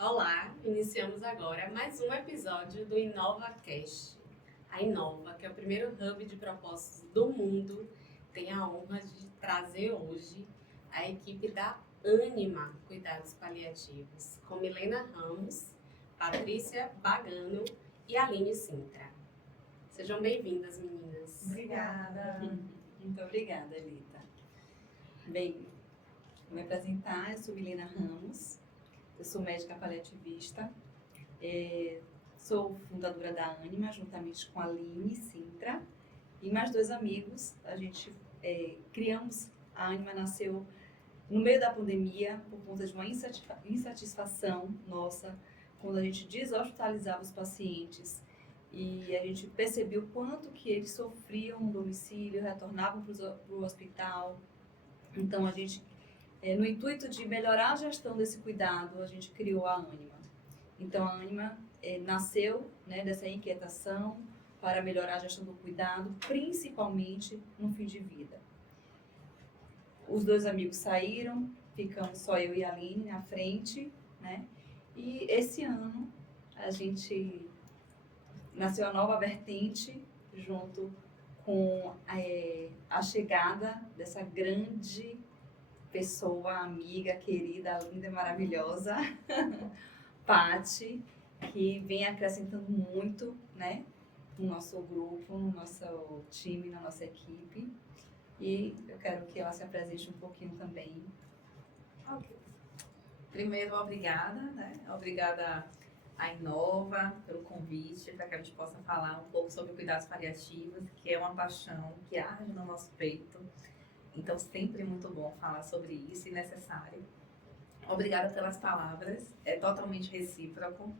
Olá, iniciamos agora mais um episódio do InovaCast. A Inova, que é o primeiro hub de propósitos do mundo, tem a honra de trazer hoje a equipe da Anima Cuidados Paliativos, com Milena Ramos, Patrícia Bagano e Aline Sintra. Sejam bem-vindas, meninas. Obrigada. Muito obrigada, Elita. Bem, vou me apresentar, eu sou Milena Ramos, eu sou médica paliativista, sou fundadora da Anima, juntamente com a Aline Sintra, e mais dois amigos. A gente criamos, a Anima nasceu no meio da pandemia, por conta de uma insatisfação nossa, quando a gente deshospitalizava os pacientes, e a gente percebeu o quanto que eles sofriam no domicílio, retornavam para o hospital. Então, a gente, no intuito de melhorar a gestão desse cuidado, a gente criou a Anima. Então, a Anima nasceu, né, dessa inquietação para melhorar a gestão do cuidado, principalmente no fim de vida. Os dois amigos saíram, ficamos só eu e a Aline à frente, né? E esse ano a gente nasceu a nova vertente, junto com a chegada dessa grande pessoa, amiga, querida, linda e maravilhosa, Paty, que vem acrescentando muito, né, no nosso grupo, no nosso time, na nossa equipe. E eu quero que ela se apresente um pouquinho também. Ok. Primeiro, obrigada, né? Obrigada à Inova pelo convite, para que a gente possa falar um pouco sobre cuidados paliativos, que é uma paixão que arde no nosso peito. Então, sempre muito bom falar sobre isso e necessário. Obrigada pelas palavras, é totalmente recíproco.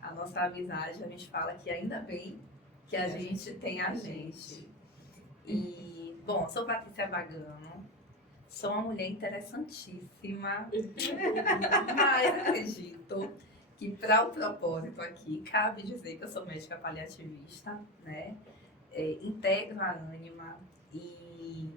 A nossa amizade, a gente fala que ainda bem que a gente tem a gente. E, bom, sou Patrícia Bagano, sou uma mulher interessantíssima, mas acredito que para o propósito aqui, cabe dizer que eu sou médica paliativista, né? Integro a Anima e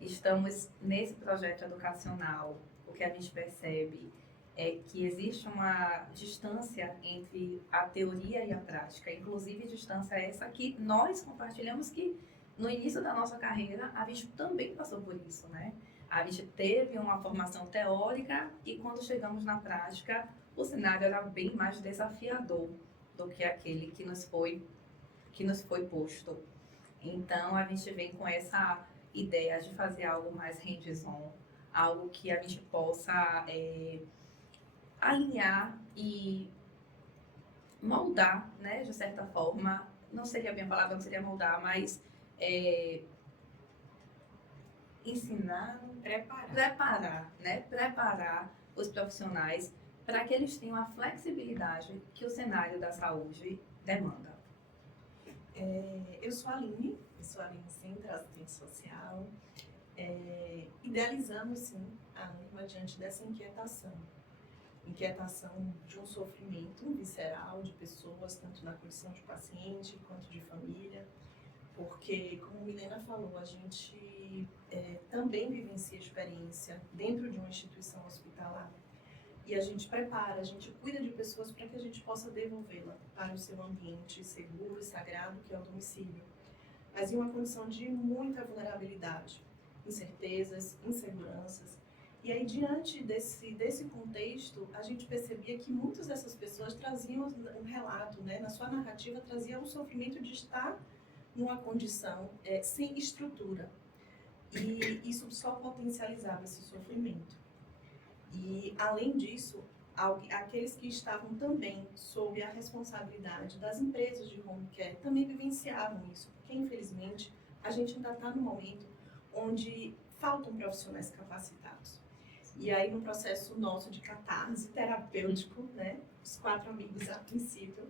estamos nesse projeto educacional. O que a gente percebe é que existe uma distância entre a teoria e a prática, inclusive distância essa que nós compartilhamos, que no início da nossa carreira a gente também passou por isso, né? A gente teve uma formação teórica e quando chegamos na prática, o cenário era bem mais desafiador do que aquele que nos foi posto. Então, a gente vem com essa ideia de fazer algo mais hands-on, algo que a gente possa alinhar e moldar, né, de certa forma. Não seria bem a palavra, não seria moldar, mas ensinar, preparar os profissionais para que eles tenham a flexibilidade que o cenário da saúde demanda. Eu sou a Aline Sintra, assistente social. Idealizamos, sim, a Anima diante dessa inquietação de um sofrimento visceral de pessoas, tanto na condição de paciente quanto de família, porque, como Milena falou, a gente também vivencia a experiência dentro de uma instituição hospitalar. E a gente prepara, a gente cuida de pessoas para que a gente possa devolvê-la para o seu ambiente seguro e sagrado, que é o domicílio. Mas em uma condição de muita vulnerabilidade, incertezas, inseguranças. E aí, diante desse contexto, a gente percebia que muitas dessas pessoas traziam um relato, né? Na sua narrativa, trazia o sofrimento de estar numa condição sem estrutura. E isso só potencializava esse sofrimento. E, além disso, aqueles que estavam também sob a responsabilidade das empresas de home care também vivenciavam isso, porque, infelizmente, a gente ainda está no momento onde faltam profissionais capacitados. E aí, no processo nosso de catarse terapêutico, né, os 4 amigos a princípio,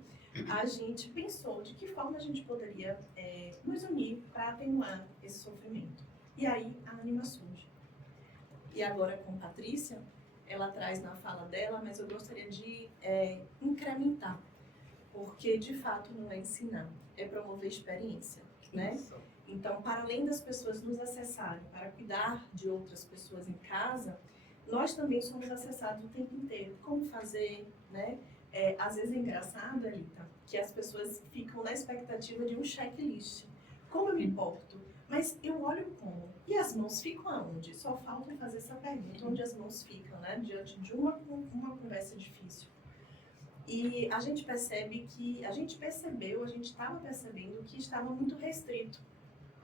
a gente pensou de que forma a gente poderia nos unir para atenuar esse sofrimento. E aí, a Anima surge. E agora, com Patrícia, ela traz na fala dela, mas eu gostaria de incrementar, porque de fato não é ensinar, é promover experiência, né? Então, para além das pessoas nos acessarem para cuidar de outras pessoas em casa, nós também somos acessados o tempo inteiro. Como fazer, né? Às vezes é engraçado, Elita, que as pessoas ficam na expectativa de um checklist. Como eu me importo? Mas eu olho como. E as mãos ficam aonde? Só falta fazer essa pergunta, onde as mãos ficam, né? Diante de uma conversa difícil. E a gente percebe que, a gente estava percebendo que estava muito restrito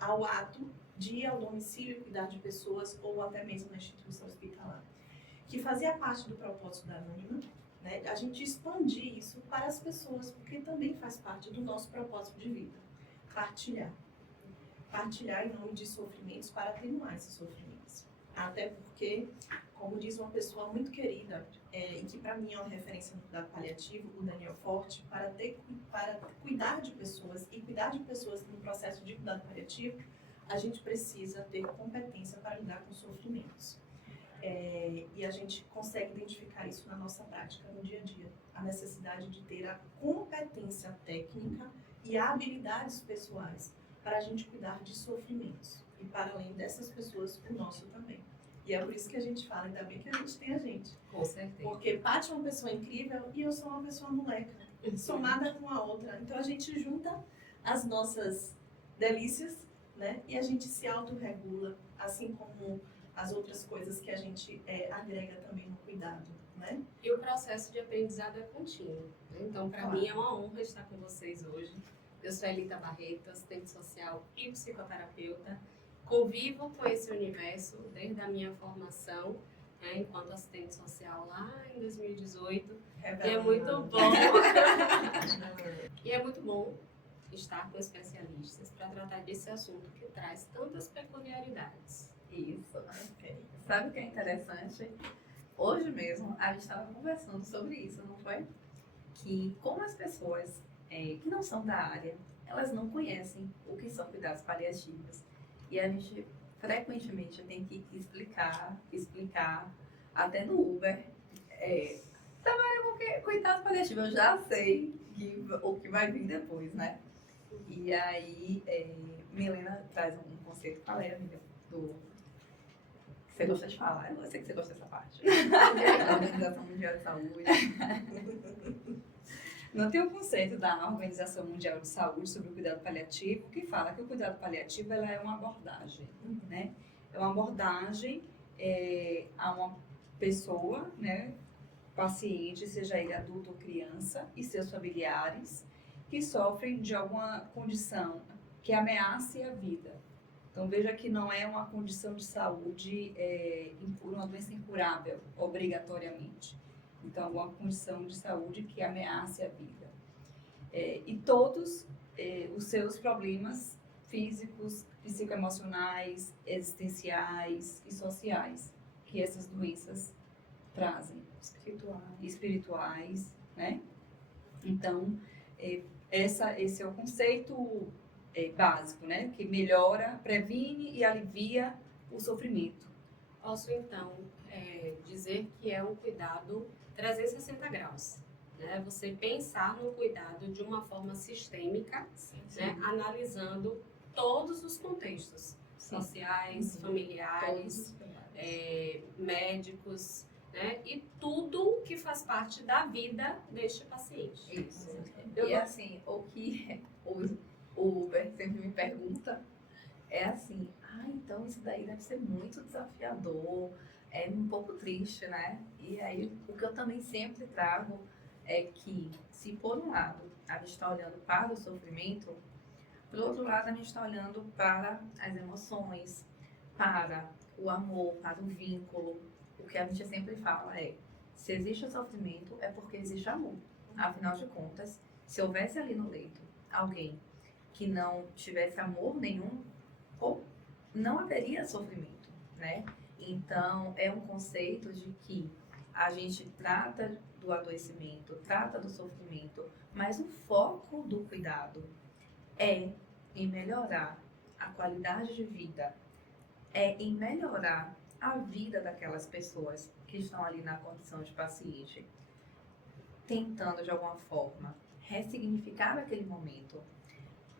ao ato de ir ao domicílio e cuidar de pessoas, ou até mesmo na instituição hospitalar, que fazia parte do propósito da Anônima, né? A gente expandir isso para as pessoas, porque também faz parte do nosso propósito de vida, partilhar em nome de sofrimentos para atenuar esses sofrimentos. Até porque, como diz uma pessoa muito querida, e que para mim é uma referência no cuidado paliativo, o Daniel Forte, para cuidar de pessoas e cuidar de pessoas no processo de cuidado paliativo, a gente precisa ter competência para lidar com sofrimentos. E a gente consegue identificar isso na nossa prática, no dia a dia. A necessidade de ter a competência técnica e habilidades pessoais para a gente cuidar de sofrimentos. E para além dessas pessoas, o nosso também. E é por isso que a gente fala, ainda bem que a gente tem a gente. Com certeza. Porque Paty é uma pessoa incrível e eu sou uma pessoa moleca, somada com a outra. Então a gente junta as nossas delícias, né? E a gente se autorregula, assim como as outras coisas que a gente agrega também no cuidado, né? E o processo de aprendizado é contínuo, né? Então, para mim, é uma honra estar com vocês hoje. Eu sou Elita Barreto, assistente social e psicoterapeuta. Convivo com esse universo desde a minha formação, né, enquanto assistente social lá em 2018. E é muito bom. E é muito bom estar com especialistas para tratar desse assunto que traz tantas peculiaridades. Isso. Sabe o que é interessante? Hoje mesmo a gente estava conversando sobre isso, não foi? Que como as pessoas que não são da área, elas não conhecem o que são cuidados paliativos. E a gente frequentemente tem que explicar, até no Uber, trabalha com cuidados paliativos, eu já sei o que vai vir depois, né? E aí, Milena traz um conceito, qual é, amiga, que você gosta de falar? Eu sei que você gosta dessa parte. A Organização Mundial de Saúde. Não tem o conceito da Organização Mundial de Saúde sobre o cuidado paliativo, que fala que o cuidado paliativo ela é uma abordagem, né? É uma abordagem a uma pessoa, né, paciente, seja ele adulto ou criança, e seus familiares, que sofrem de alguma condição que ameace a vida. Então, veja que não é uma condição de saúde, uma doença incurável, obrigatoriamente. Então, alguma condição de saúde que ameace a vida. E todos os seus problemas físicos, psicoemocionais, existenciais e sociais que essas doenças trazem. Espirituais, né? Então, esse é o conceito básico, né? Que melhora, previne e alivia o sofrimento. Posso, então, dizer que é um cuidado 360 graus, né? Você pensar no cuidado de uma forma sistêmica, né? Analisando todos os contextos sociais, familiares, médicos, né? E tudo que faz parte da vida deste paciente. Isso. E assim, o que o Uber sempre me pergunta é assim, então isso daí deve ser muito desafiador, é um pouco triste, né? E aí, o que eu também sempre trago é que, se por um lado a gente está olhando para o sofrimento, por outro lado a gente está olhando para as emoções, para o amor, para o vínculo. O que a gente sempre fala se existe o sofrimento é porque existe amor. Afinal de contas, se houvesse ali no leito alguém que não tivesse amor nenhum, não haveria sofrimento, né? Então, é um conceito de que a gente trata do adoecimento, trata do sofrimento, mas o foco do cuidado é em melhorar a qualidade de vida, é em melhorar a vida daquelas pessoas que estão ali na condição de paciente, tentando de alguma forma ressignificar aquele momento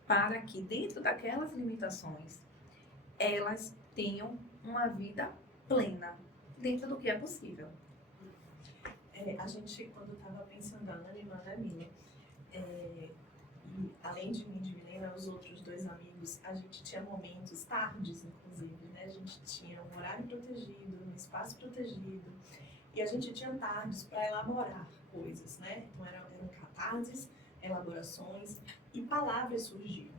para que dentro daquelas limitações elas tenham uma vida plena, dentro do que é possível. A gente, quando estava pensando, a Ana me manda a minha, e além de mim, de Milena, os outros dois amigos, a gente tinha momentos, tardes inclusive, né? A gente tinha um horário protegido, um espaço protegido, e a gente tinha tardes para elaborar coisas, né? Então eram catarses, elaborações, e palavras surgiam,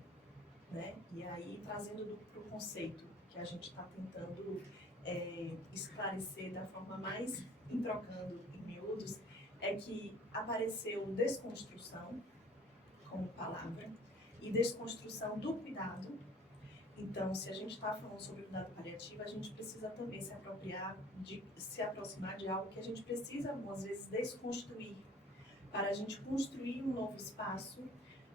né? E aí, trazendo para o conceito que a gente está tentando esclarecer da forma mais trocando em miúdos, é que apareceu desconstrução como palavra e desconstrução do cuidado. Então, se a gente está falando sobre cuidado paliativo, a gente precisa também se aproximar de algo que a gente precisa, algumas vezes, desconstruir, para a gente construir um novo espaço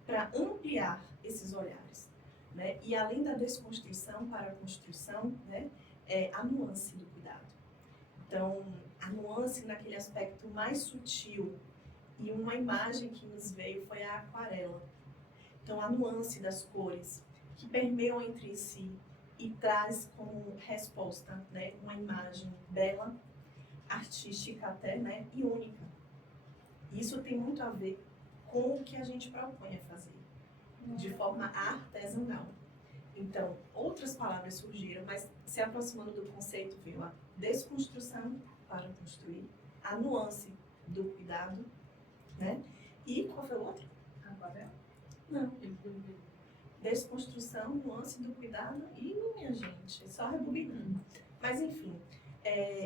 para ampliar esses olhares, né? E além da desconstrução para a construção, né, a nuance do cuidado. Então, a nuance naquele aspecto mais sutil, e uma imagem que nos veio foi a aquarela. Então, a nuance das cores que permeiam entre si e traz como resposta, né, uma imagem bela, artística até, né, e única. Isso tem muito a ver com o que a gente propõe a fazer, de forma artesanal. Então, outras palavras surgiram, mas se aproximando do conceito, veio a desconstrução para construir, a nuance do cuidado, né? E qual foi o outro? Agora Não. Desconstrução, nuance do cuidado e, minha gente, só rebobinando. Mas, enfim,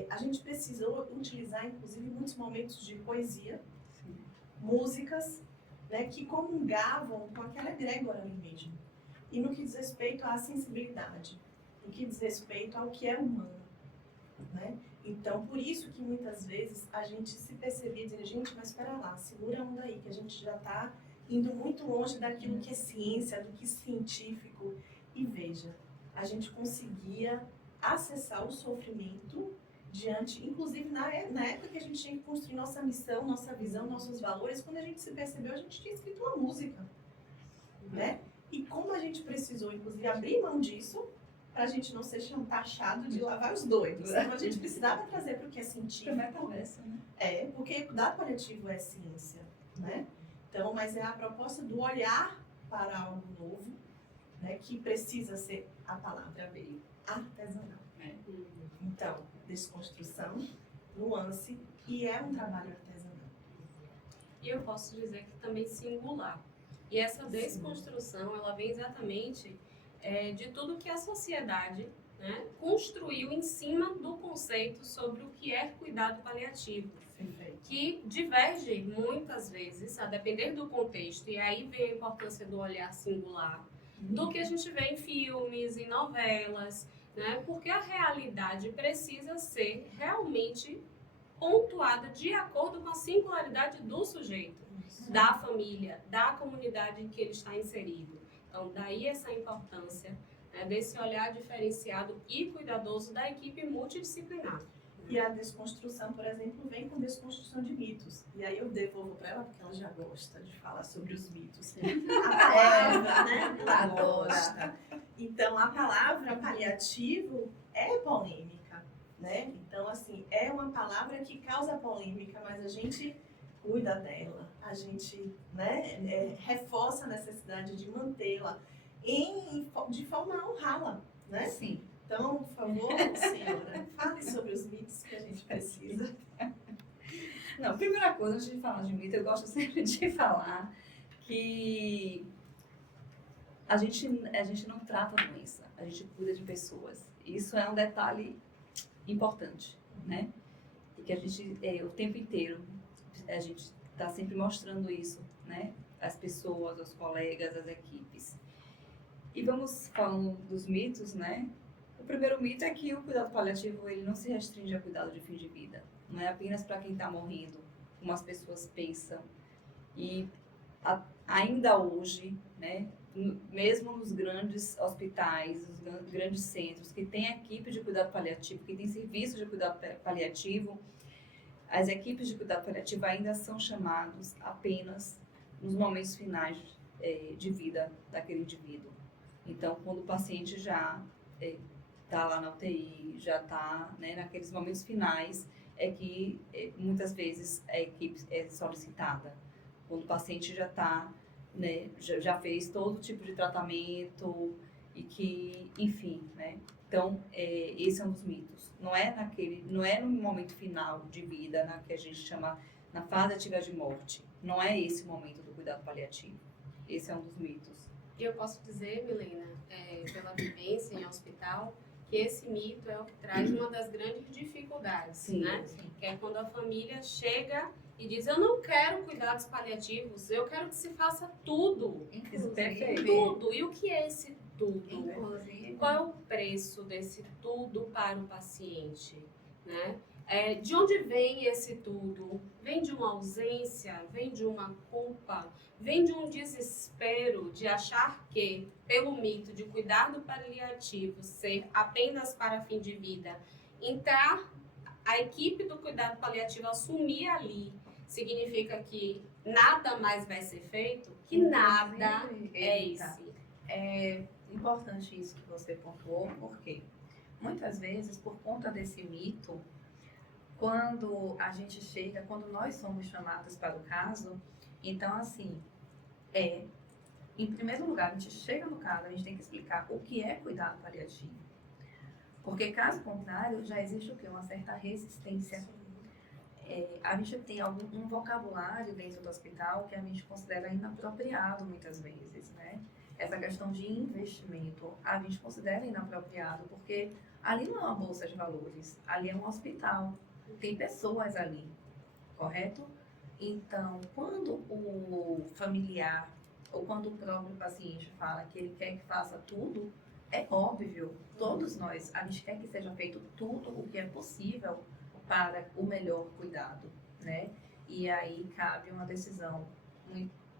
a gente precisou utilizar, inclusive, muitos momentos de poesia, músicas, né, que comungavam com aquela egrégora ali mesmo. E no que diz respeito à sensibilidade, no que diz respeito ao que é humano, né? Então, por isso que muitas vezes a gente se percebia dizendo, gente, mas espera lá, segura a onda aí, que a gente já está indo muito longe daquilo que é ciência, do que é científico. E veja, a gente conseguia acessar o sofrimento diante, inclusive na época que a gente tinha que construir nossa missão, nossa visão, nossos valores, quando a gente se percebeu, a gente tinha escrito uma música, né? E como a gente precisou, inclusive, abrir mão disso, para a gente não ser taxado de lavar os doidos. Então, a gente precisava trazer para o que é científico. né? Porque cuidado paliativo é ciência, né? Então, mas é a proposta do olhar para algo novo, né? Que precisa ser, a palavra veio, artesanal. Então, desconstrução, nuance, e é um trabalho artesanal. E eu posso dizer que também singular. E essa desconstrução, ela vem exatamente de tudo que a sociedade, né, construiu em cima do conceito sobre o que é cuidado paliativo, que diverge muitas vezes, a depender do contexto, e aí vem a importância do olhar singular, do que a gente vê em filmes, em novelas, né, porque a realidade precisa ser realmente pontuada de acordo com a singularidade do sujeito, da família, da comunidade em que ele está inserido. Então, daí essa importância, né, desse olhar diferenciado e cuidadoso da equipe multidisciplinar. E a desconstrução, por exemplo, vem com desconstrução de mitos. E aí eu devolvo para ela, porque ela já gosta de falar sobre os mitos. A palavra, né? Ela gosta. Então, a palavra paliativo é polêmica, né? Então, assim, é uma palavra que causa polêmica, mas a gente cuida dela, a gente, né, reforça a necessidade de mantê-la de forma a honrá-la, né? Sim. Então, por favor, senhora, fale sobre os mitos que a gente precisa. Não, primeira coisa, antes de falar de mito, eu gosto sempre de falar que a gente não trata a doença, a gente cuida de pessoas. Isso é um detalhe importante, né? E que a gente, o tempo inteiro, a gente está sempre mostrando isso, né? As pessoas, os colegas, as equipes. E vamos falando dos mitos, né? O primeiro mito é que o cuidado paliativo ele não se restringe a cuidado de fim de vida. Não é apenas para quem está morrendo, como as pessoas pensam. E ainda hoje, né? Mesmo nos grandes hospitais, os grandes centros que tem equipe de cuidado paliativo, que tem serviço de cuidado paliativo, as equipes de cuidado paliativo ainda são chamados apenas nos momentos finais de vida daquele indivíduo. Então, quando o paciente já tá lá na UTI, já tá, né, naqueles momentos finais, é que muitas vezes a equipe é solicitada. Quando o paciente já tá, né, já fez todo tipo de tratamento e que, enfim, né? Então, esse é um dos mitos. Não é no momento final de vida, na que a gente chama na fase ativa de morte. Não é esse o momento do cuidado paliativo. Esse é um dos mitos. E eu posso dizer, Milena, pela vivência em hospital, que esse mito é o que traz uma das grandes dificuldades, né? Sim. Que é quando a família chega e diz, eu não quero cuidados paliativos, eu quero que se faça tudo. Inclusive, Tudo. E o que é esse tudo? inclusive, Qual é o preço desse tudo para o paciente, né? De onde vem esse tudo? Vem de uma ausência? Vem de uma culpa? Vem de um desespero de achar que, pelo mito de cuidado paliativo ser apenas para fim de vida, entrar a equipe do cuidado paliativo, assumir ali, significa que nada mais vai ser feito? Que nada é esse. É importante isso que você pontuou, porque muitas vezes, por conta desse mito, quando a gente chega, quando nós somos chamados para o caso, então assim, em primeiro lugar, a gente chega no caso, a gente tem que explicar o que é cuidado paliativo. Porque caso contrário, já existe o quê? Uma certa resistência. A gente tem um vocabulário dentro do hospital que a gente considera inapropriado muitas vezes, né? Essa questão de investimento, a gente considera inapropriado, porque ali não é uma bolsa de valores, ali é um hospital, tem pessoas ali, correto? Então, quando o familiar ou quando o próprio paciente fala que ele quer que faça tudo, é óbvio, todos nós, a gente quer que seja feito tudo o que é possível para o melhor cuidado, né? E aí cabe uma decisão,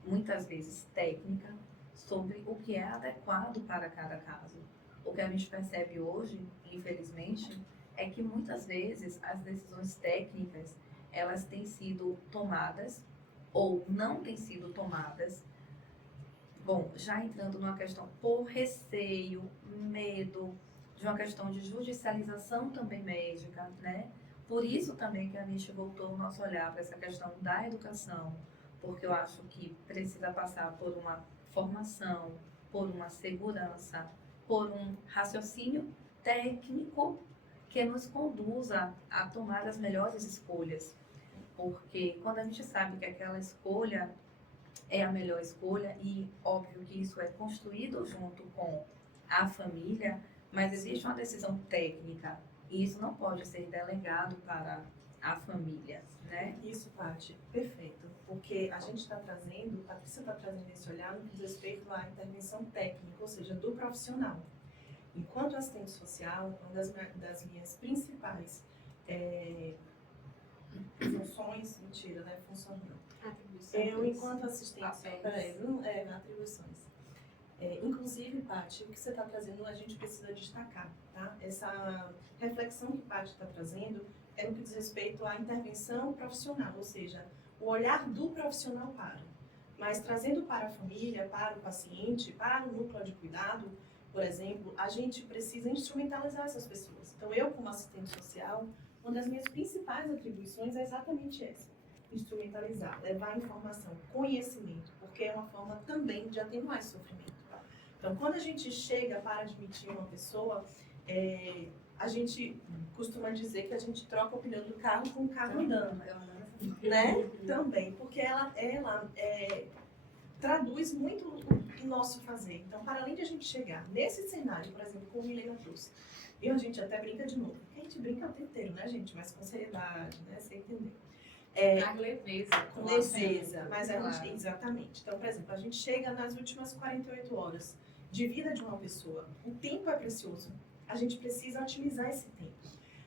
muitas vezes técnica, sobre o que é adequado para cada caso. O que a gente percebe hoje, infelizmente, é que muitas vezes as decisões técnicas, elas têm sido tomadas ou não têm sido tomadas. Bom, já entrando numa questão por receio, medo, de uma questão de judicialização também médica, né? Por isso também que a gente voltou o nosso olhar para essa questão da educação, porque eu acho que precisa passar por uma formação, por uma segurança, por um raciocínio técnico que nos conduza a tomar as melhores escolhas. Porque quando a gente sabe que aquela escolha é a melhor escolha, e óbvio que isso é construído junto com a família, mas existe uma decisão técnica e isso não pode ser delegado para a família, né? Isso, Paty, perfeito. Porque a gente está trazendo, a Patrícia está trazendo esse olhar no que diz respeito à intervenção técnica, ou seja, do profissional. Enquanto assistente social, uma das minhas principais funções, mentira, não é função não. Eu, enquanto assistente social, atribuições. Inclusive, Paty, o que você está trazendo, a gente precisa destacar, tá? Essa reflexão que Paty está trazendo é no que diz respeito à intervenção profissional, ou seja, o olhar do profissional para. Mas trazendo para a família, para o paciente, para o núcleo de cuidado, por exemplo, a gente precisa instrumentalizar essas pessoas. Então, eu, como assistente social, uma das minhas principais atribuições é exatamente essa: instrumentalizar, levar informação, conhecimento, porque é uma forma também de atenuar esse sofrimento. Então, quando a gente chega para admitir uma pessoa, a gente costuma dizer que a gente troca o pneu do carro com o carro andando, né? Também, porque ela traduz muito o nosso fazer. Então, para além de a gente chegar nesse cenário, por exemplo, como o Milena trouxe, e a gente até brinca de novo, porque a gente brinca o tempo inteiro, né, gente? Mas com seriedade, né? Sem entender. Com leveza. Com leveza, mas a gente, exatamente. Então, por exemplo, a gente chega nas últimas 48 horas de vida de uma pessoa. O tempo é precioso. A gente precisa otimizar esse tempo.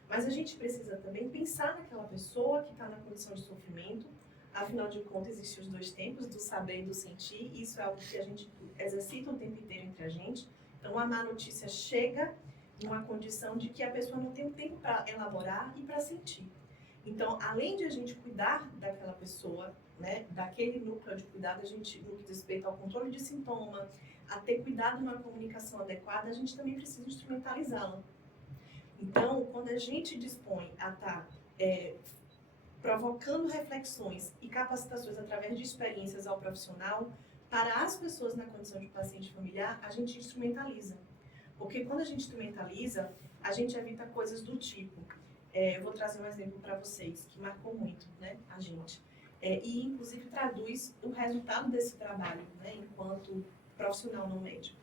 Mas a gente precisa também pensar naquela pessoa que está na condição de sofrimento. Afinal de contas, existem os dois tempos, do saber e do sentir. Isso é algo que a gente exercita o tempo inteiro entre a gente. Então, a má notícia chega em uma condição de que a pessoa não tem tempo para elaborar e para sentir. Então, além de a gente cuidar daquela pessoa, né, daquele núcleo de cuidado, a gente, no que diz respeito ao controle de sintoma, a ter cuidado na comunicação adequada, a gente também precisa instrumentalizá-la. Então, quando a gente dispõe a estar provocando reflexões e capacitações através de experiências ao profissional, para as pessoas na condição de paciente familiar, a gente instrumentaliza. Porque quando a gente instrumentaliza, a gente evita coisas do tipo, eu vou trazer um exemplo para vocês, que marcou muito, né, a gente. E, inclusive, traduz o resultado desse trabalho, né, enquanto profissional não médico.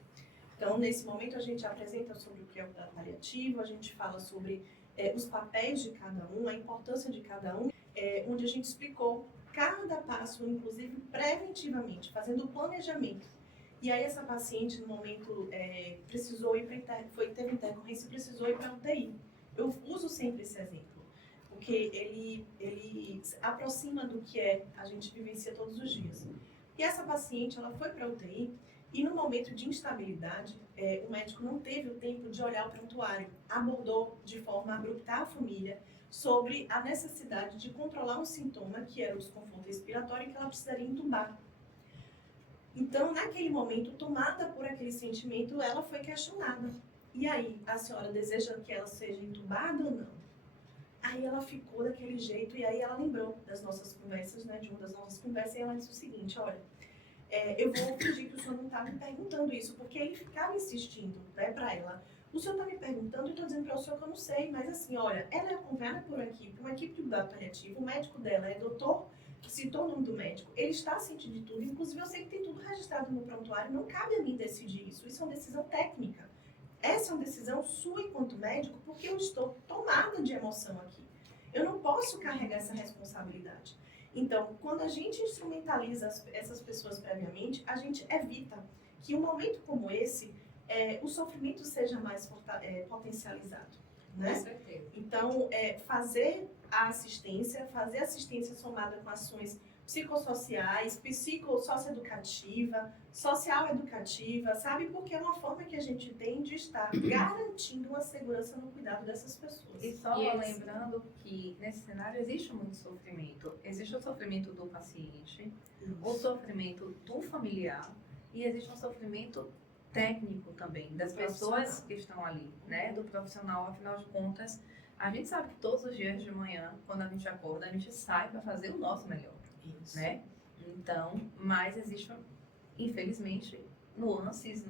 Então, nesse momento, a gente apresenta sobre o que é o cuidado paliativo, a gente fala sobre os papéis de cada um, a importância de cada um, onde a gente explicou cada passo, inclusive preventivamente, fazendo o planejamento. E aí, essa paciente, no momento, precisou ir teve intercorrência e precisou ir para a UTI. Eu uso sempre esse exemplo, porque ele aproxima do que a gente vivencia todos os dias. E essa paciente, ela foi para a UTI e no momento de instabilidade, o médico não teve o tempo de olhar o prontuário, abordou de forma abrupta a família sobre a necessidade de controlar um sintoma que era o desconforto respiratório e que ela precisaria entubar. Então, naquele momento, tomada por aquele sentimento, ela foi questionada. E aí, a senhora deseja que ela seja entubada ou não? Aí ela ficou daquele jeito e aí ela lembrou das nossas conversas, né, de uma das nossas conversas, e ela disse o seguinte, olha, eu vou fingir que o senhor não está me perguntando isso, porque ele ficava insistindo, né, para ela. O senhor está me perguntando e estou dizendo para o senhor que eu não sei, mas assim, olha, ela é acompanhada por uma equipe de cuidado paliativo, o médico dela é doutor, que citou o nome do médico, ele está ciente de tudo, inclusive eu sei que tem tudo registrado no prontuário, não cabe a mim decidir isso, isso é uma decisão técnica. Essa é uma decisão sua enquanto médico, porque eu estou tomada de emoção aqui. Eu não posso carregar essa responsabilidade. Então, quando a gente instrumentaliza essas pessoas previamente, a gente evita que um momento como esse, o sofrimento seja mais potencializado. Né? Com certeza. Então, fazer assistência somada com ações psicossociais, psicossocioeducativa, social-educativa, sabe? Porque é uma forma que a gente tem de estar garantindo uma segurança no cuidado dessas pessoas. E só lembrando que nesse cenário existe muito sofrimento. Existe o sofrimento do paciente, o sofrimento do familiar e existe um sofrimento técnico também, das pessoas que estão ali, né? Do profissional, afinal de contas, a gente sabe que todos os dias de manhã, quando a gente acorda, a gente sai para fazer o nosso melhor. Isso. Né? Então, mas existem, infelizmente, nuances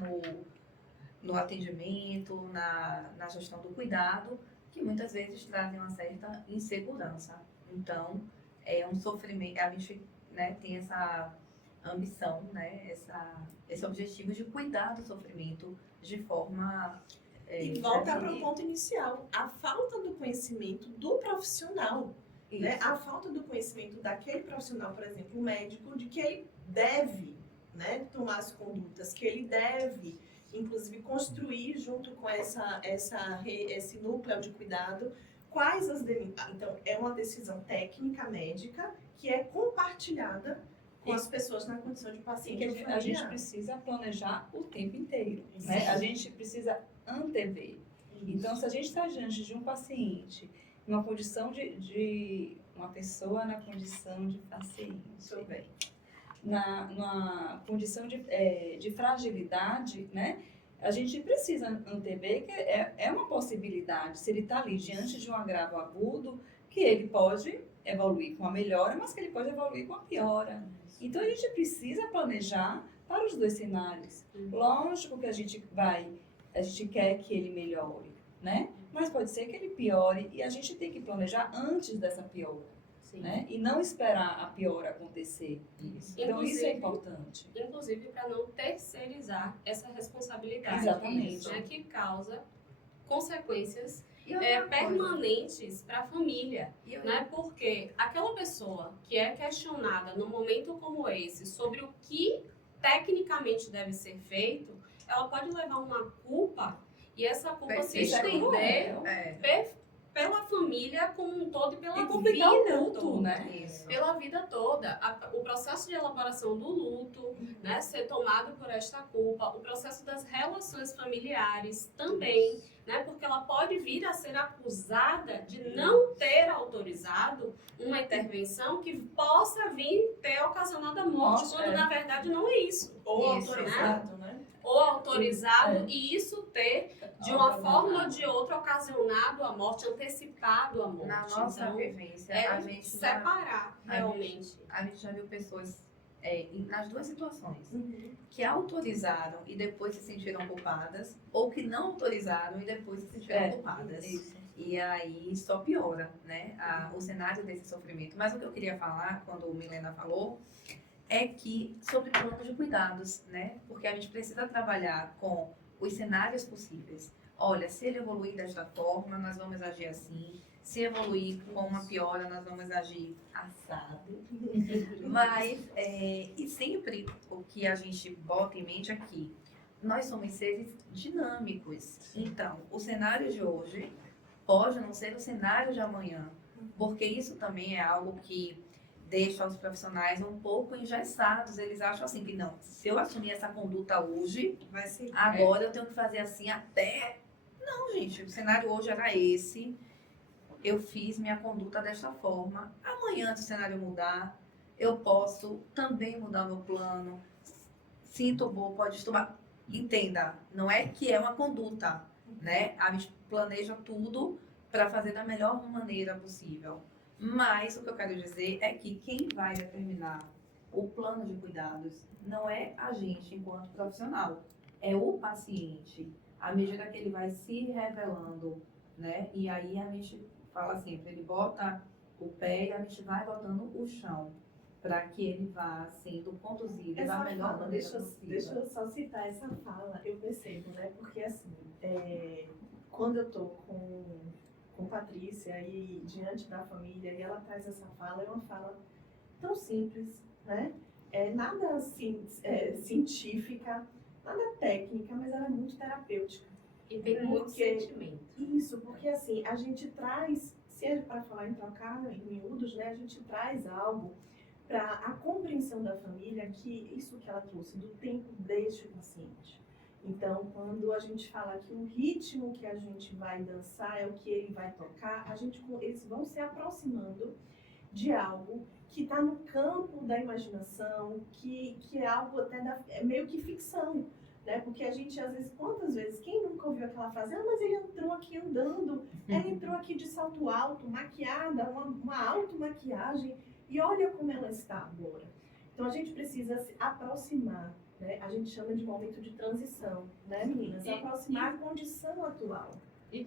no atendimento, na gestão do cuidado, que muitas vezes trazem uma certa insegurança. Então, é um sofrimento, a gente, né, tem essa ambição, né, esse objetivo de cuidar do sofrimento de forma... E volta para o ponto inicial, a falta do conhecimento do profissional. Né? A falta do conhecimento daquele profissional, por exemplo, o médico, de que ele deve, né, tomar as condutas, que ele deve, inclusive, construir junto com esse núcleo de cuidado, Então, é uma decisão técnica médica que é compartilhada com as pessoas na condição de paciente. E que a gente precisa planejar o tempo inteiro, né? A gente precisa antever. Então, se a gente está diante de um paciente, uma condição de uma pessoa na condição de paciente, bem, na condição de fragilidade, né? A gente precisa antever que é uma possibilidade, se ele está ali diante de um agravo agudo, que ele pode evoluir com a melhora, mas que ele pode evoluir com a piora. Então, a gente precisa planejar para os dois cenários. Lógico que a gente quer que ele melhore, né? Mas pode ser que ele piore e a gente tem que planejar antes dessa piora, né? E não esperar a piora acontecer. Isso. Então, isso é importante. Inclusive, para não terceirizar essa responsabilidade. Exatamente. Né, que causa consequências E outra coisa, permanentes para a família. Né? Porque aquela pessoa que é questionada num momento como esse sobre o que tecnicamente deve ser feito, ela pode levar uma culpa e essa culpa se estender pela família como um todo e pela vida o luto, toda. né? Isso. Pela vida toda. O processo de elaboração do luto, né, ser tomado por esta culpa, o processo das relações familiares também, né, porque ela pode vir a ser acusada de não ter autorizado uma intervenção que possa vir ter ocasionado a morte, quando na verdade não é isso. Ou Isso, autorizado, né? ou autorizado e isso ter, de uma forma ou de outra, ocasionado a morte, antecipado a morte. Na nossa Então, vivência, é a gente já, separar, realmente. a gente já viu pessoas nas duas situações, que autorizaram e depois se sentiram culpadas, ou que não autorizaram e depois se sentiram culpadas. Isso. E aí só piora, né, o cenário desse sofrimento. Mas o que eu queria falar, quando a Milena falou, é que sobre planos de cuidados, né? Porque a gente precisa trabalhar com os cenários possíveis. Olha, se ele evoluir desta forma, nós vamos agir assim. Se evoluir com uma piora, nós vamos agir assado. Mas, e sempre o que a gente bota em mente aqui, nós somos seres dinâmicos. Então, o cenário de hoje pode não ser o cenário de amanhã, porque isso também é algo que deixa os profissionais um pouco engessados. Eles acham assim que não, se eu assumir essa conduta hoje, Vai ser. agora eu tenho que fazer assim até... Não, gente, o cenário hoje era esse, eu fiz minha conduta desta forma. Amanhã, se o cenário mudar, eu posso também mudar meu plano. Se entubou, pode estubar. Entenda, não é que é uma conduta, né? A gente planeja tudo para fazer da melhor maneira possível. Mas o que eu quero dizer é que quem vai determinar o plano de cuidados não é a gente enquanto profissional, é o paciente. À medida que ele vai se revelando, né? E aí a gente fala assim, ele bota o pé e a gente vai botando o chão para que ele vá sendo conduzido da melhor maneira possível. Deixa eu só citar essa fala, eu percebo, né? Porque assim, quando eu tô com Patrícia e diante da família e ela traz essa fala, é uma fala tão simples, né? Nada assim, científica, nada técnica, mas ela é muito terapêutica. E tem muito sentimento. Isso, porque assim, a gente traz, se é para falar em trocar em miúdos, né? A gente traz algo para a compreensão da família, que isso que ela trouxe, do tempo deste paciente. Então, quando a gente fala que o ritmo que a gente vai dançar é o que ele vai tocar, eles vão se aproximando de algo que está no campo da imaginação, que é algo até meio que ficção, né? Porque a gente, às vezes, quantas vezes, quem nunca ouviu aquela frase, mas ele entrou aqui andando, ela entrou aqui de salto alto, maquiada, uma automaquiagem, e olha como ela está agora. Então, a gente precisa se aproximar, né? A gente chama de momento de transição, né, meninas? Se aproximar da condição atual. E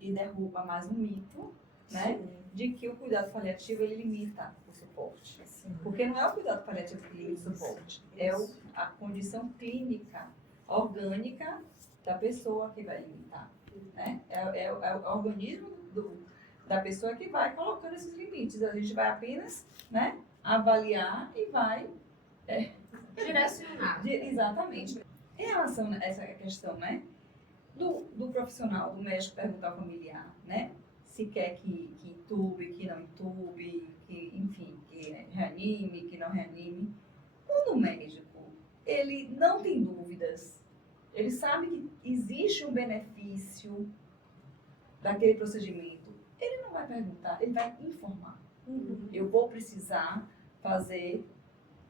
e derruba mais um mito, né? De que o cuidado paliativo ele limita o suporte. Sim. Porque não é o cuidado paliativo que limita o suporte, é a condição clínica, orgânica da pessoa que vai limitar. Né? É o organismo da pessoa que vai colocando esses limites. A gente vai apenas, né, avaliar e vai Direcionar. Exatamente. Em relação a essa questão, né, do profissional, do médico perguntar ao familiar, né, se quer que intube, que não intube, que, enfim, que reanime, que não reanime. Quando o médico, ele não tem dúvidas, ele sabe que existe um benefício daquele procedimento, ele não vai perguntar, ele vai informar. Eu vou precisar fazer,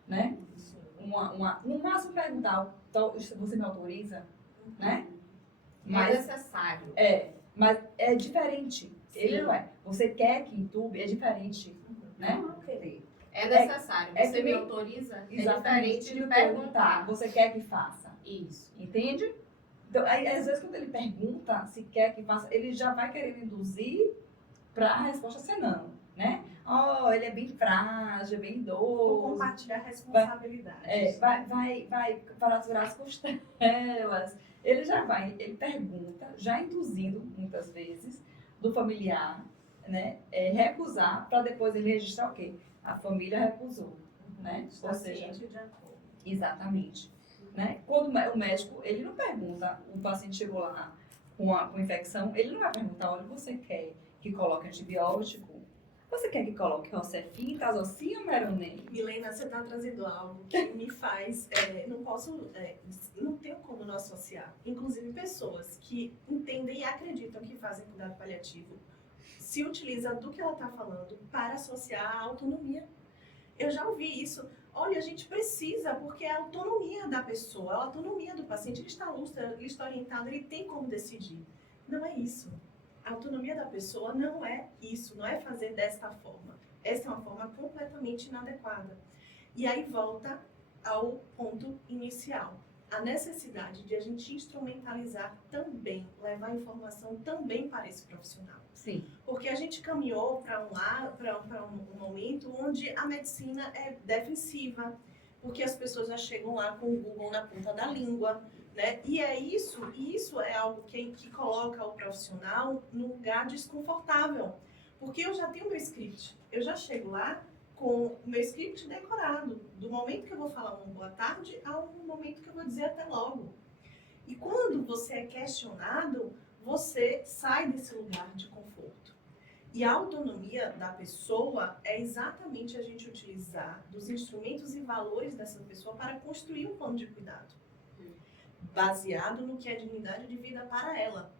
né, no máximo perguntar, você me autoriza, né? É necessário. Mas é diferente. Ele não é. Você quer que intube, é diferente, né? Não querer. É necessário. é Você que- me autoriza? Exatamente. É diferente de perguntar. Você quer que faça, Isso. entende? Então, aí, às vezes, quando ele pergunta se quer que faça, ele já vai querendo induzir para a resposta ser não, né? Oh, ele é bem frágil, bem Ou idoso. compartilhar responsabilidades. Vai fraturar as costelas. Ele pergunta, já induzindo, muitas vezes, do familiar, né? Recusar, para depois ele registrar o quê? A família recusou, né? Está Ou seja, ciente de acordo. exatamente. Né? Quando o médico, ele não pergunta, o paciente chegou lá com infecção, ele não vai perguntar, olha, você quer que coloque antibiótico? Você quer que coloque Rocefin, Tazocin ou Meronem? Milena, você está trazendo algo que me faz, não tenho como não associar. Inclusive pessoas que entendem e acreditam que fazem cuidado paliativo se utiliza do que ela está falando para associar a autonomia. Eu já ouvi isso. olha, a gente precisa, porque é a autonomia da pessoa, a autonomia do paciente, ele está lúcido, ele está orientado, ele tem como decidir. Não é isso. A autonomia da pessoa não é isso, não é fazer desta forma. Essa é uma forma completamente inadequada. E aí volta ao ponto inicial. A necessidade de a gente instrumentalizar também, levar informação também para esse profissional. Sim. Porque a gente caminhou para um momento onde a medicina é defensiva, porque as pessoas já chegam lá com o Google na ponta da língua, né? E isso é algo que coloca o profissional num lugar desconfortável. Porque eu já tenho meu script, eu já chego lá com o meu script decorado, do momento que eu vou falar uma boa tarde ao momento que eu vou dizer até logo. E quando você é questionado, você sai desse lugar de conforto. E a autonomia da pessoa é exatamente a gente utilizar dos instrumentos e valores dessa pessoa para construir um plano de cuidado, baseado no que é dignidade de vida para ela,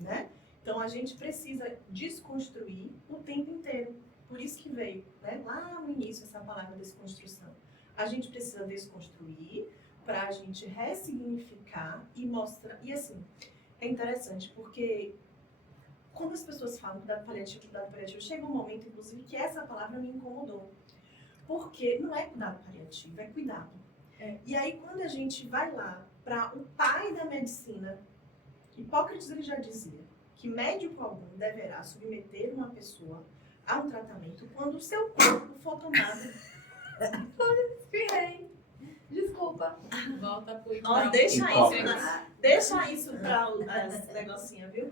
né? Então a gente precisa desconstruir o tempo inteiro. Por isso que veio, né, lá no início essa palavra desconstrução. A gente precisa desconstruir para a gente ressignificar e mostrar. E assim, é interessante porque quando as pessoas falam cuidado paliativo, chega um momento, inclusive, que essa palavra me incomodou. Porque não é cuidado paliativo, é cuidado. E aí, quando a gente vai lá para o pai da medicina, Hipócrates ele já dizia que médico algum deverá submeter uma pessoa a um tratamento quando o seu corpo for tomado. Espirrei. Desculpa. Volta pro Ó, deixa isso para as negocinhas, viu?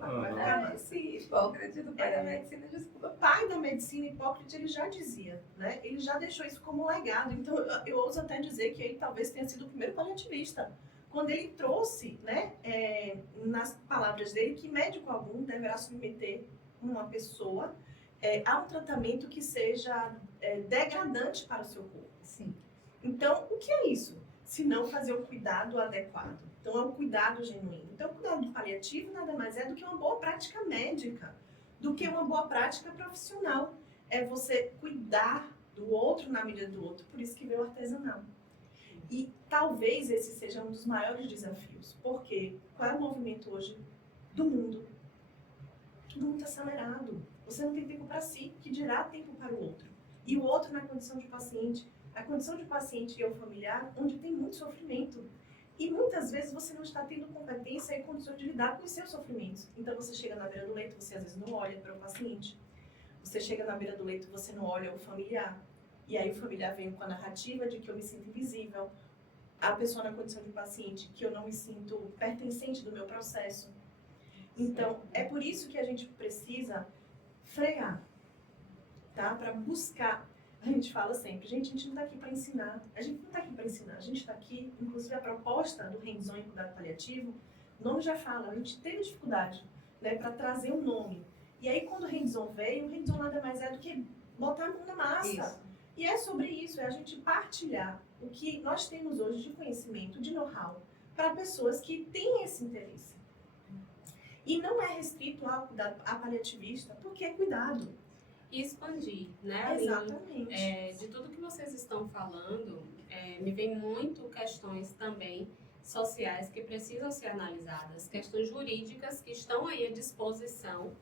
Esse Hipócrates do pai da medicina, desculpa. O pai da medicina, Hipócrates, ele já dizia, né? Ele já deixou isso como legado. Então, eu ouso até dizer que ele talvez tenha sido o primeiro paliativista. Quando ele trouxe, né, nas palavras dele, que médico algum deverá submeter uma pessoa a um tratamento que seja degradante para o seu corpo. Sim. Então, o que é isso? Se não fazer o cuidado adequado. Então, é um cuidado genuíno. Então, o cuidado paliativo nada mais é do que uma boa prática médica, do que uma boa prática profissional. É você cuidar do outro na medida do outro. Por isso que veio o artesanal. E talvez esse seja um dos maiores desafios. Porque qual é o movimento hoje do mundo? Tudo muito acelerado. Você não tem tempo para si, que dirá tempo para o outro. E o outro na condição de paciente. A condição de paciente e o familiar, onde tem muito sofrimento. E muitas vezes você não está tendo competência e condições de lidar com os seus sofrimentos. Então você chega na beira do leito, você às vezes não olha para o paciente. Você chega na beira do leito, você não olha o familiar. E aí o familiar vem com a narrativa de que eu me sinto invisível. A pessoa na condição de paciente, que eu não me sinto pertencente do meu processo. Então, é por isso que a gente precisa frear, tá? Para buscar. A gente fala sempre, gente, a gente não está aqui para ensinar. A gente não está aqui para ensinar. A gente está aqui, inclusive a proposta do hands-on em cuidado paliativo, o nome já fala, a gente teve dificuldade, né, para trazer um nome. E aí, quando o hands-on veio, o hands-on nada mais é do que botar a mão na massa. Isso. E é sobre isso, é a gente partilhar o que nós temos hoje de conhecimento, de know-how, para pessoas que têm esse interesse. E não é restrito ao cuidado a paliativista, porque é cuidado. E expandir, né, Aline? Exatamente. De tudo que vocês estão falando, me vem muito questões também sociais que precisam ser analisadas, questões jurídicas que estão aí à disposição,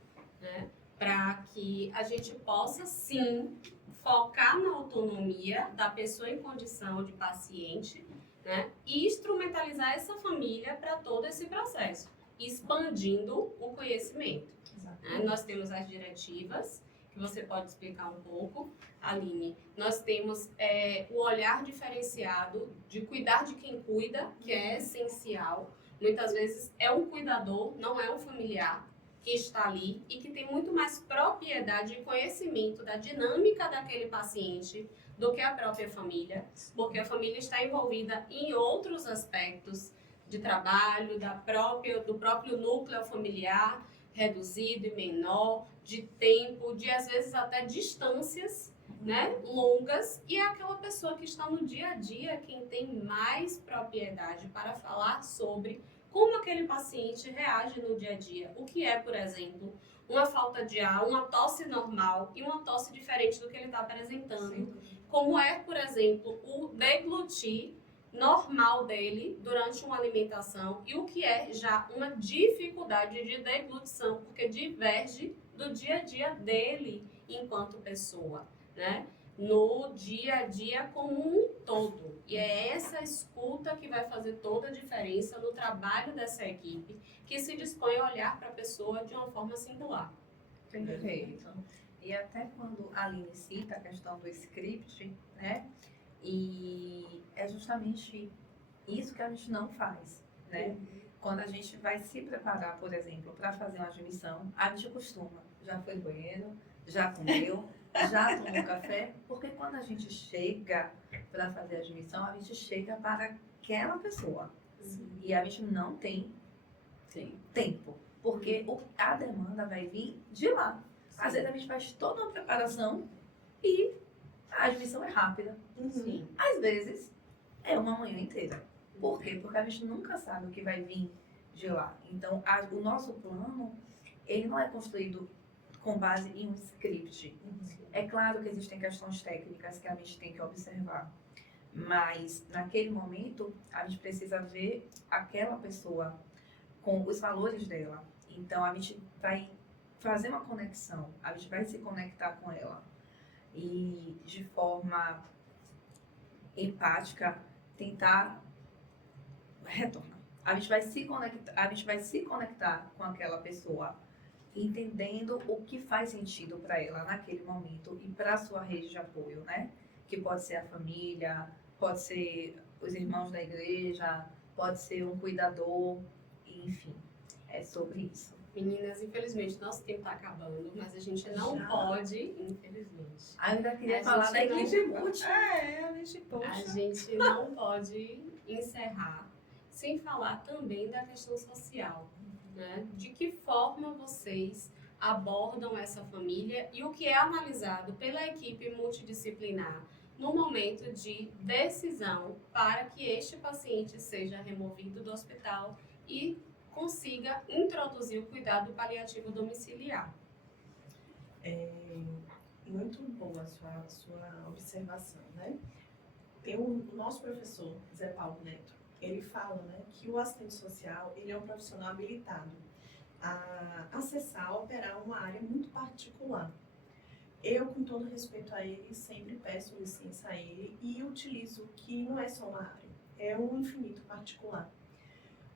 né, para que a gente possa, sim, focar na autonomia da pessoa em condição de paciente, né, e instrumentalizar essa família para todo esse processo, expandindo o conhecimento. Né? Nós temos as diretivas, que você pode explicar um pouco, Aline. Nós temos o olhar diferenciado de cuidar de quem cuida, que é essencial. Muitas vezes é um cuidador, não é um familiar que está ali e que tem muito mais propriedade e conhecimento da dinâmica daquele paciente do que a própria família, porque a família está envolvida em outros aspectos de trabalho, do próprio núcleo familiar, reduzido e menor, de tempo, de às vezes até distâncias, né, longas, e é aquela pessoa que está no dia a dia quem tem mais propriedade para falar sobre como aquele paciente reage no dia a dia. O que é, por exemplo, uma falta de ar, uma tosse normal e uma tosse diferente do que ele está apresentando. Sim. como é, por exemplo, o deglutir normal dele durante uma alimentação e o que é já uma dificuldade de deglutição, porque diverge do dia a dia dele enquanto pessoa, né? No dia a dia como um todo. E é essa escuta que vai fazer toda a diferença no trabalho dessa equipe, que se dispõe a olhar para a pessoa de uma forma singular. Perfeito. E até quando a Aline cita a questão do script, né? E é justamente isso que a gente não faz, né? Quando a gente vai se preparar, por exemplo, para fazer uma admissão, a gente costuma, já foi no banheiro, já comeu, já tomou café, porque quando a gente chega para fazer a admissão, a gente chega para aquela pessoa. E a gente não tem tempo, porque a demanda vai vir de lá. Às vezes a gente faz toda uma preparação e a admissão é rápida. Sim. Às vezes é uma manhã inteira. Por quê? Porque a gente nunca sabe o que vai vir de lá. Então, o nosso plano, ele não é construído com base em um script. É claro que existem questões técnicas que a gente tem que observar. Mas, naquele momento, a gente precisa ver aquela pessoa com os valores dela. Então, a gente vai fazer uma conexão. A gente vai se conectar com ela. E, de forma empática, tentar retornar. A gente vai se conectar com aquela pessoa, entendendo o que faz sentido para ela naquele momento e para a sua rede de apoio, né? Que pode ser a família, pode ser os irmãos da igreja, pode ser um cuidador, enfim, é sobre isso. Meninas, infelizmente nosso tempo está acabando, mas a gente não pode, infelizmente. Eu ainda queria A falar da gente não- equipe multi. A gente, A poxa. gente não pode encerrar sem falar também da questão social, né? De que forma vocês abordam essa família e o que é analisado pela equipe multidisciplinar no momento de decisão para que este paciente seja removido do hospital e consiga introduzir o cuidado paliativo domiciliar. Muito boa a sua observação, né? Tem o nosso professor, Zé Paulo Neto, ele fala, né, que o assistente social, ele é um profissional habilitado a acessar, a operar uma área muito particular. Eu, com todo respeito a ele, sempre peço licença a ele e utilizo que não é só uma área, é um infinito particular.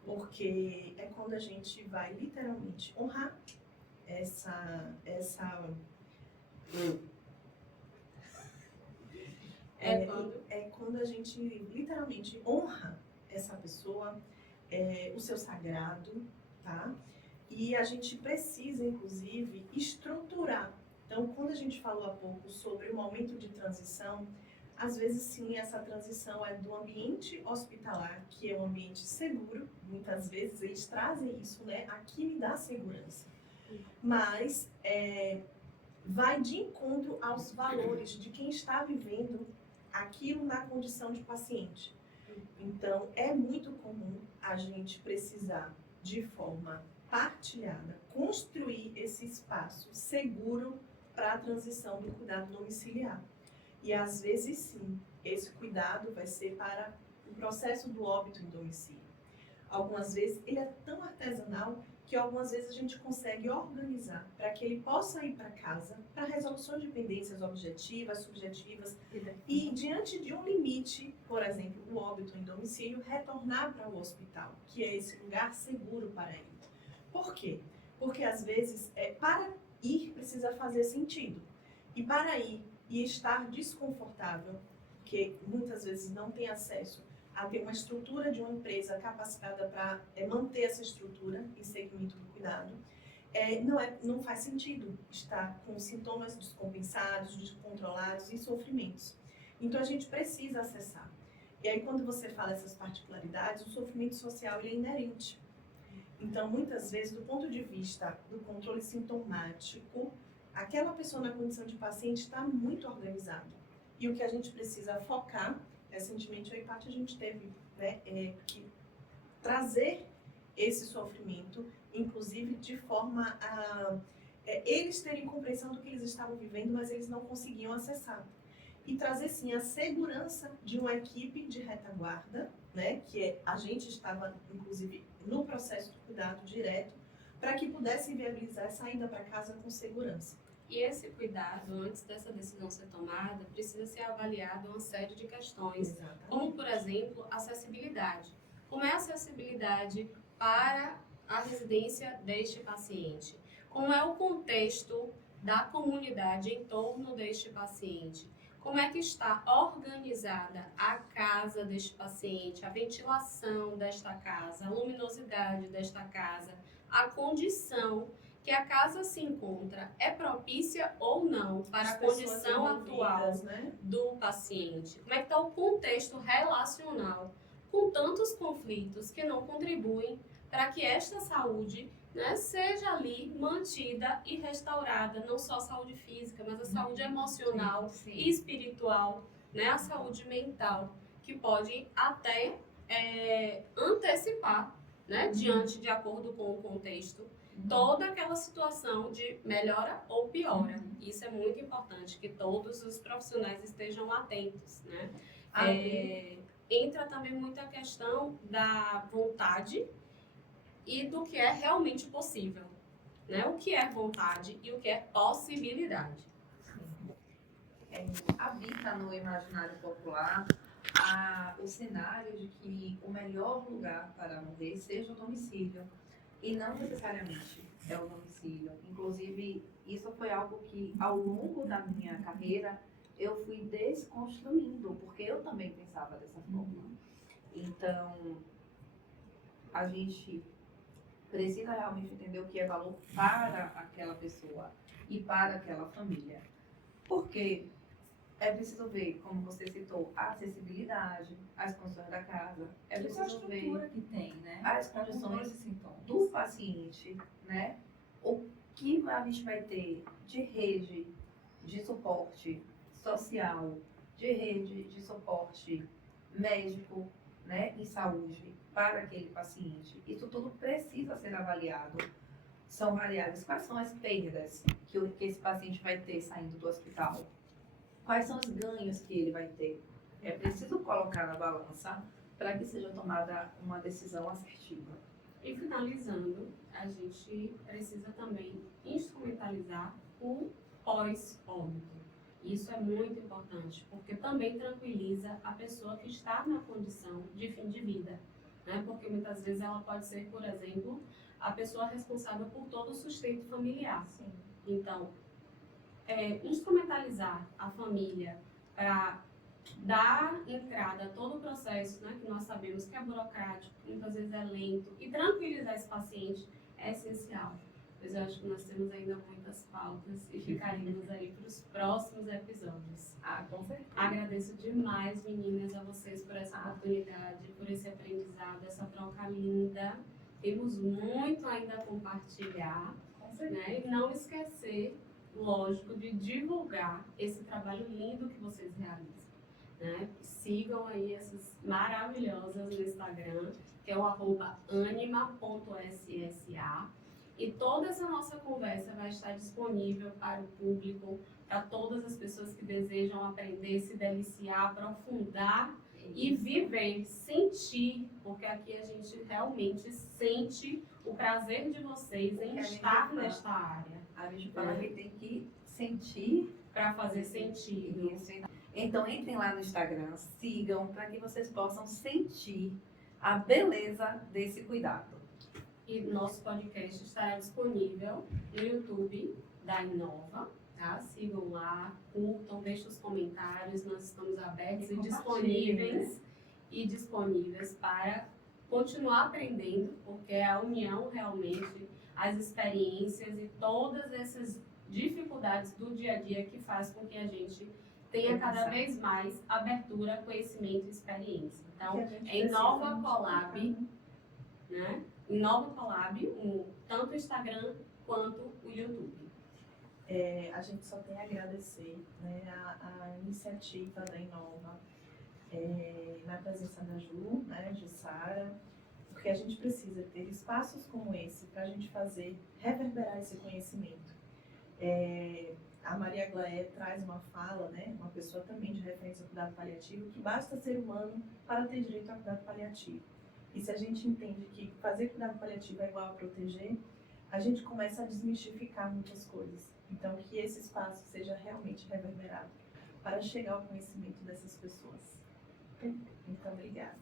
Porque é quando a gente vai literalmente honrar é quando a gente literalmente honra essa pessoa, o seu sagrado, tá? E a gente precisa, inclusive, estruturar. Então, quando a gente falou há pouco sobre o momento de transição, às vezes, sim, essa transição é do ambiente hospitalar, que é um ambiente seguro. Muitas vezes eles trazem isso, né? Aqui me dá segurança. Mas vai de encontro aos valores de quem está vivendo aquilo na condição de paciente. Então, é muito comum a gente precisar, de forma partilhada, construir esse espaço seguro para a transição do cuidado domiciliar. E às vezes sim, esse cuidado vai ser para o processo do óbito em domicílio. Algumas vezes ele é tão artesanal que algumas vezes a gente consegue organizar para que ele possa ir para casa para resolução de pendências objetivas, subjetivas e diante de um limite, por exemplo, o óbito em domicílio, retornar para o hospital, que é esse lugar seguro para ele. Por quê? Porque às vezes para ir precisa fazer sentido. E para ir e estar desconfortável, porque muitas vezes não tem acesso a ter uma estrutura de uma empresa capacitada para manter essa estrutura em segmento do cuidado, não faz sentido estar com sintomas descompensados, descontrolados e sofrimentos. Então a gente precisa acessar. E aí quando você fala essas particularidades, o sofrimento social ele é inerente. Então muitas vezes, do ponto de vista do controle sintomático, aquela pessoa na condição de paciente está muito organizada. E o que a gente precisa focar, recentemente eu e Paty, a gente teve, né, que trazer esse sofrimento, inclusive de forma a eles terem compreensão do que eles estavam vivendo, mas eles não conseguiam acessar. e trazer sim a segurança de uma equipe de retaguarda, né, a gente estava inclusive no processo de cuidado direto, para que pudesse viabilizar a saída para casa com segurança. E esse cuidado, antes dessa decisão ser tomada, precisa ser avaliado uma série de questões, Exatamente. como, por exemplo, acessibilidade. Como é a acessibilidade para a residência deste paciente? Como é o contexto da comunidade em torno deste paciente? Como é que está organizada a casa deste paciente, a ventilação desta casa, a luminosidade desta casa, a condição que a casa se encontra é propícia ou não para a condição atual, né, do paciente? Como é que está o contexto relacional com tantos conflitos que não contribuem para que esta saúde, né, seja ali mantida e restaurada, não só a saúde física, mas a saúde emocional e espiritual, né, a saúde mental, que pode até antecipar, né, de acordo com o contexto, toda aquela situação de melhora ou piora. Isso é muito importante, que todos os profissionais estejam atentos, né? Entra também muito a questão da vontade e do que é realmente possível, né? O que é vontade e o que é possibilidade. Habita no imaginário popular o cenário de que o melhor lugar para morrer seja o domicílio. E não necessariamente é o domicílio. Inclusive, isso foi algo que, ao longo da minha carreira, eu fui desconstruindo, porque eu também pensava dessa forma. Então, a gente precisa realmente entender o que é valor para aquela pessoa e para aquela família. Porque é preciso ver, como você citou, a acessibilidade, as condições da casa. É preciso ver que tem, né? as condições do paciente, né? O que a gente vai ter de rede de suporte social, de rede de suporte médico, né, e saúde para aquele paciente. Isso tudo precisa ser avaliado. São variáveis. Quais são as perdas que esse paciente vai ter saindo do hospital? Quais são os ganhos que ele vai ter? É preciso colocar na balança para que seja tomada uma decisão assertiva. E finalizando, a gente precisa também instrumentalizar o pós-óbito. Isso é muito importante, porque também tranquiliza a pessoa que está na condição de fim de vida, né? Porque muitas vezes ela pode ser, por exemplo, a pessoa responsável por todo o sustento familiar. Sim. Então, instrumentalizar a família para dar entrada a todo o processo, né, que nós sabemos que é burocrático, que muitas vezes é lento, e tranquilizar esse paciente é essencial. Pois eu acho que nós temos ainda muitas pautas e ficaremos aí para os próximos episódios. Com certeza. Agradeço demais, meninas, a vocês por essa oportunidade, por esse aprendizado, essa troca linda. Temos muito ainda a compartilhar, né? E não esquecer, lógico, de divulgar esse trabalho lindo que vocês realizam, né? Sigam aí essas maravilhosas no Instagram, que é o @anima.ssa. E toda essa nossa conversa vai estar disponível para o público, para todas as pessoas que desejam aprender, se deliciar, aprofundar e viver, sentir, porque aqui a gente realmente sente o prazer de vocês em estar nesta área. A gente fala que tem que sentir para fazer sentido. Isso. Então, entrem lá no Instagram, sigam, para que vocês possam sentir a beleza desse cuidado. E nosso podcast estará disponível no YouTube da Inova, tá? Sigam lá, curtam, deixem os comentários, nós estamos abertos e disponíveis para continuar aprendendo, porque é a união realmente, as experiências e todas essas dificuldades do dia a dia que faz com que a gente tenha cada vez mais abertura, conhecimento e experiência. Então, é Inova Collab, né? Inova Collab, tanto o Instagram quanto o YouTube. A gente só tem a agradecer, né, a iniciativa da Inova, na presença da Ju, né, de Sara, porque a gente precisa ter espaços como esse para a gente reverberar esse conhecimento. A Maria Aglaé traz uma fala, né, uma pessoa também de referência ao cuidado paliativo, que basta ser humano para ter direito ao cuidado paliativo. E se a gente entende que fazer cuidado paliativo é igual a proteger, a gente começa a desmistificar muitas coisas. Então, que esse espaço seja realmente reverberado para chegar ao conhecimento dessas pessoas. Muito obrigada.